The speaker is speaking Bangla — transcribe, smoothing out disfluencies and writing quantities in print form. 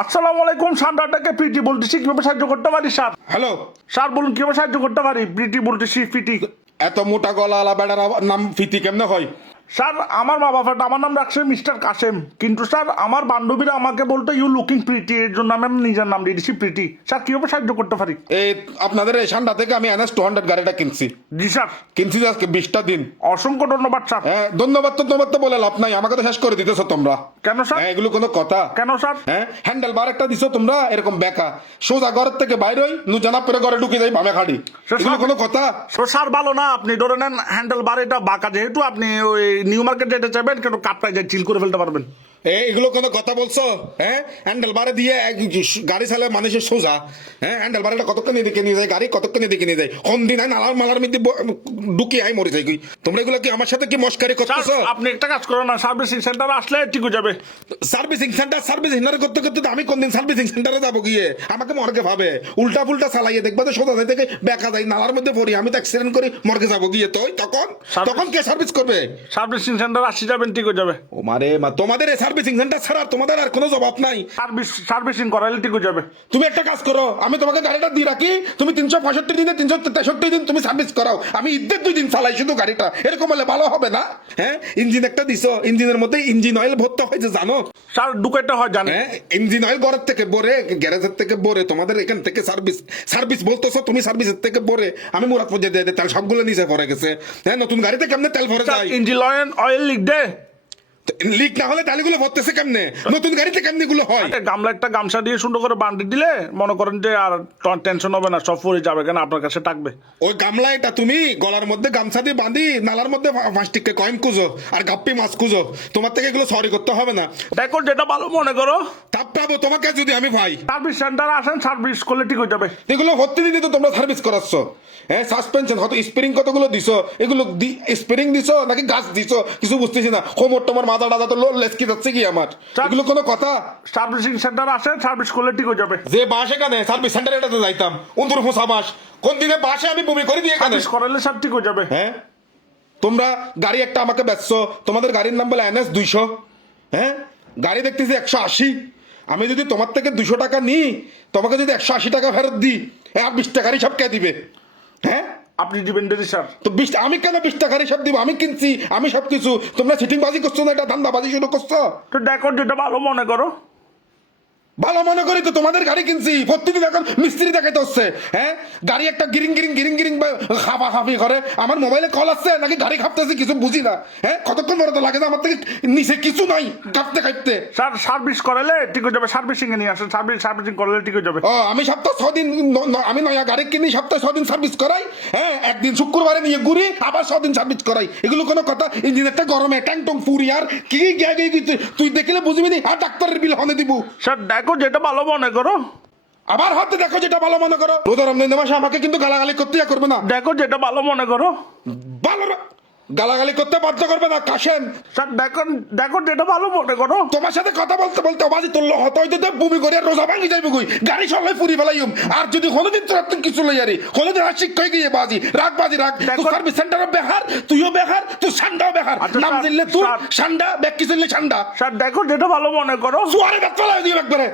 আসসালামু আলাইকুম, সান্ডাটাকে পিটি বলতেছি, কিভাবে সাহায্য করতে পারি স্যার? হ্যালো স্যার বলুন কিভাবে সাহায্য করতে পারি? পিটি বলতেছি, পিটি। এত মোটা গলা আলা বেড়ার নাম ফিতি কেমনে হয়? স্যার আমার মা বাবা আমার নাম রাখছে মিস্টার কাসেম, কিন্তু স্যার আমার বান্ধবীরা আমাকে বলতো ইউ লুকিং প্রিটি, এর জন্য আমি আমার নিজের নাম দিয়েছি প্রিটি। স্যার কিভাবে সাহায্য করতে পারি? এই আপনাদের এই সান্ডা থেকে আমি এনএস 200 গাড়িটা কিনছি। জি স্যার। কিনছি আজকে 20টা দিন। অসংখ্য ধন্যবাদ স্যার। হ্যাঁ ধন্যবাদ তো বলে লাভ নাই, আমাকে তো শেষ করে দিতেছো তোমরা। কেন স্যার? হ্যাঁ এগুলো কোনো কথা? কেন স্যার? হ্যাঁ হ্যান্ডেল বার একটা দিছো তোমরা এরকম বেকা, সোজা ঘরের থেকে বাইরে হই নুজানা পরে ঘরে ঢুকে যাই বামে খাড়ি, এগুলো কোনো কথা? স্যার ভালো না, আপনি ধরে নেন হ্যান্ডেল বার এটা বাঁকা, যেহেতু আপনি ওই নিউ মার্কেট যেতে চাইবেন কিন্তু কাপড়ায় যায় চিল করে ফেলতে পারবেন। এগুলো কোনো কথা বলছো? হ্যাঁ হ্যান্ডেল বারে দিয়ে গাড়ি চালায় মানুষের সোজা। হ্যাঁ হ্যান্ডেল বারেটা কতক্ষণ এদিকে নিয়ে যায়, গাড়ি কতক্ষণ এদিকে নিয়ে যায়, কোন দিন আই নালার মালার মধ্যে ঢুকি আই মরে যাই। তোমরা এগুলো কি আমার সাথে কি মস্কারি করতেছো? আপনি একটা কাজ করো না, সার্ভিসিং সেন্টার আসলে ঠিক হয়ে যাবে। সার্ভিসিং সেন্টার করতে করতে আমি কোন দিন সার্ভিসিং সেন্টারে যাবো গিয়ে? আমাকে মর্গে ভাবে উল্টা ফুলটা চালাইয়ে দেখবা তো সোজা থেকে বেকা যায় নালার মধ্যে পড়ি, আমি তো অ্যাক্সিডেন্ট করি মর্গে যাবো গিয়ে। তো তখন কে সার্ভিস করবে? সার্ভিসিং সেন্টার আসি যাবেন, ঠিক হয়ে যাবে। ও মারে মা, তোমাদের এই সার্ভিসিং সেন্টার ছাড়া তোমাদের আর কোনো জবাব নাই। সার্ভিসিং করাইলে ঠিক হয়ে যাবে। তুমি একটা কাজ করো, আমি তোমাকে গাড়িটা দিয়ে রাখি, তুমি 365 দিনে 363 দিন তুমি সার্ভিস করাও, আমি ঈদের 2 দিন চালাই শুধু গাড়িটা। এরকম হলে ভালো হবে না? হ্যাঁ ইঞ্জিন একটা দিছো, ইঞ্জিনের মধ্যে ইঞ্জিন অয়েল ভরতে হয় যে জানো? স্যার ঢুকাইতে হয় জানেন? হ্যাঁ ইঞ্জিন অয়েল ঘরের থেকে ভরে, গ্যারেজের থেকে ভরে, তোমাদের এখান থেকে সার্ভিস বলতেছো তুমি, সার্ভিসের থেকে ভরে আমি মুরাদ পর্যায়ে দিয়ে তেল সবগুলো নিচে ভরে গেছে। হ্যাঁ নতুন গাড়িতে কেমনে তেল ভরে যায়? ইঞ্জিন অয়েল লিক দে। লিক না হলে তালিগুলো ভরতেছে কেমনে? নতুন গাড়িতে কেমনে গুলো হয়? গামলা একটা গামছা দিয়ে সুন্দর করে বান্ডি দিলে মনে করেন যে আর টেনশন হবে না, সব ফুরে যাবে, কেন আপনার কাছে থাকবে। ওই গামলা এটা তুমি গলার মধ্যে গামছা দিয়ে বাঁধি নালার মধ্যে 5 টিকে কয়েন খুঁজো আর গাপ্পি মাছ খুঁজো, তোমার থেকে এগুলো সরি করতে হবে না। দেখো যেটা ভালো মনে করো। তাপ পাবো তোমাকে যদি আমি ভাই। সার্ভিস সেন্টার আসেন, সার্ভিস করলে ঠিক হয়ে যাবে। এগুলো ভর্তি দিতে তো তোমরা সার্ভিস করাচ্ছ। হ্যাঁ সাসপেনশন হয়তো স্প্রিং কতগুলো দিছো, এগুলো স্প্রিং দিছো নাকি গাছ দিছো কিছু বুঝতেছি না। কোমর তোমার মাথা টাথা তো লেসকি যাচ্ছে কি আমার? এগুলো কোনো কথা? সার্ভিসিং সেন্টার আসেন, সার্ভিস করলে ঠিক হয়ে যাবে। যে বাস এখানে সার্ভিস সেন্টারে এটাতে যাইতাম অন্তর ফোসা বাস, কোন দিনে বাসে আমি বমি করে দিয়ে এখানে সার্ভিস করালে সব ঠিক হয়ে যাবে। হ্যাঁ তোমরা গাড়ি একটা আমাকে বেচছো, তোমাদের গাড়ির নাম বলে NS 200। হ্যাঁ গাড়ি দেখতেছি 180। আমি যদি তোমার থেকে 200 টাকা নিই, তোমাকে যদি 180 টাকা ফেরত দিই, আর 20 টাকার হিসাব কে দিবে? হ্যাঁ আপনি দিবেন দেরি স্যার। তো 20 আমি কেন 20 টাকার হিসাব দিব? আমি কিনছি, আমি সবকিছু। তোমরা সিটিং বাজি করছো না, এটা ধান্দাবাজি শুরু করছো। তো দেখো যেটা ভালো মনে করো। ভালো মনে করি তো তোমাদের গাড়ি কিনছি, প্রতিদিন এখন মিস্ত্রি দেখাইতে হচ্ছে। হ্যাঁ গাড়ি একটা গিরিং খাপা খাপি করে, আমার মোবাইলে কল আসছে নাকি গাড়ি খাপতেছে কিছু বুঝি না। হ্যাঁ কতক্ষণ বড় তো লাগে যে আমার থেকে নিচে কিছু নাই কাঁপতে কাঁপতে। স্যার সার্ভিস করালে ঠিক হয়ে যাবে, সার্ভিসিং এ নিয়ে আসেন, সার্ভিসিং করালে ঠিক হয়ে যাবে। ও আমি সপ্তাহ 6 দিন আমি নয়া গাড়ি কিনি, সপ্তাহে 6 দিন সার্ভিস করাই। হ্যাঁ একদিন শুক্রবারে নিয়ে ঘুরি, আবার 6 দিন সার্ভিস করাই, এগুলো কোনো কথা? ইঞ্জিনেরটা গরমে ট্যাং টং পুরি আর কি তুই দেখলে বুঝবি নি, আর ডাক্তারের বিল হনে দিব। স্যার দেখো যেটা ভালো মনে করো। আবার হাতে দেখো যেটা ভালো মনে করো। রোজা রমজান মাসে আমাকে কিন্তু গালাগালি করতে করবে না। দেখো যেটা ভালো মনে করো। ভালো গালাগালি করতে বাধ্য করবে না কাশেম। স্যার দেখো যেটা ভালো মনে করো। তোমার সাথে কথা বলতে বলতে অবাজি তুললো হতো হইতে তো বমি করে রোজা ভাঙি যাইব কই, গাড়ি সবাই পুরি ফেলাইম। আর যদি কোনোদিন তোর কিছু লই আরি, কোনোদিন আশিক কই গিয়ে বাজি রাগ সার্ভিস সেন্টারে বেহার, তুইও বেহার, তুই সান্ডাও বেহার। নাম দিলে তুই সান্ডা, ব্যাগ কি চললে সান্ডা। স্যার দেখো যেটা ভালো মনে করো। জোয়ারে ব্যাগ ফেলাই দিও একবারে।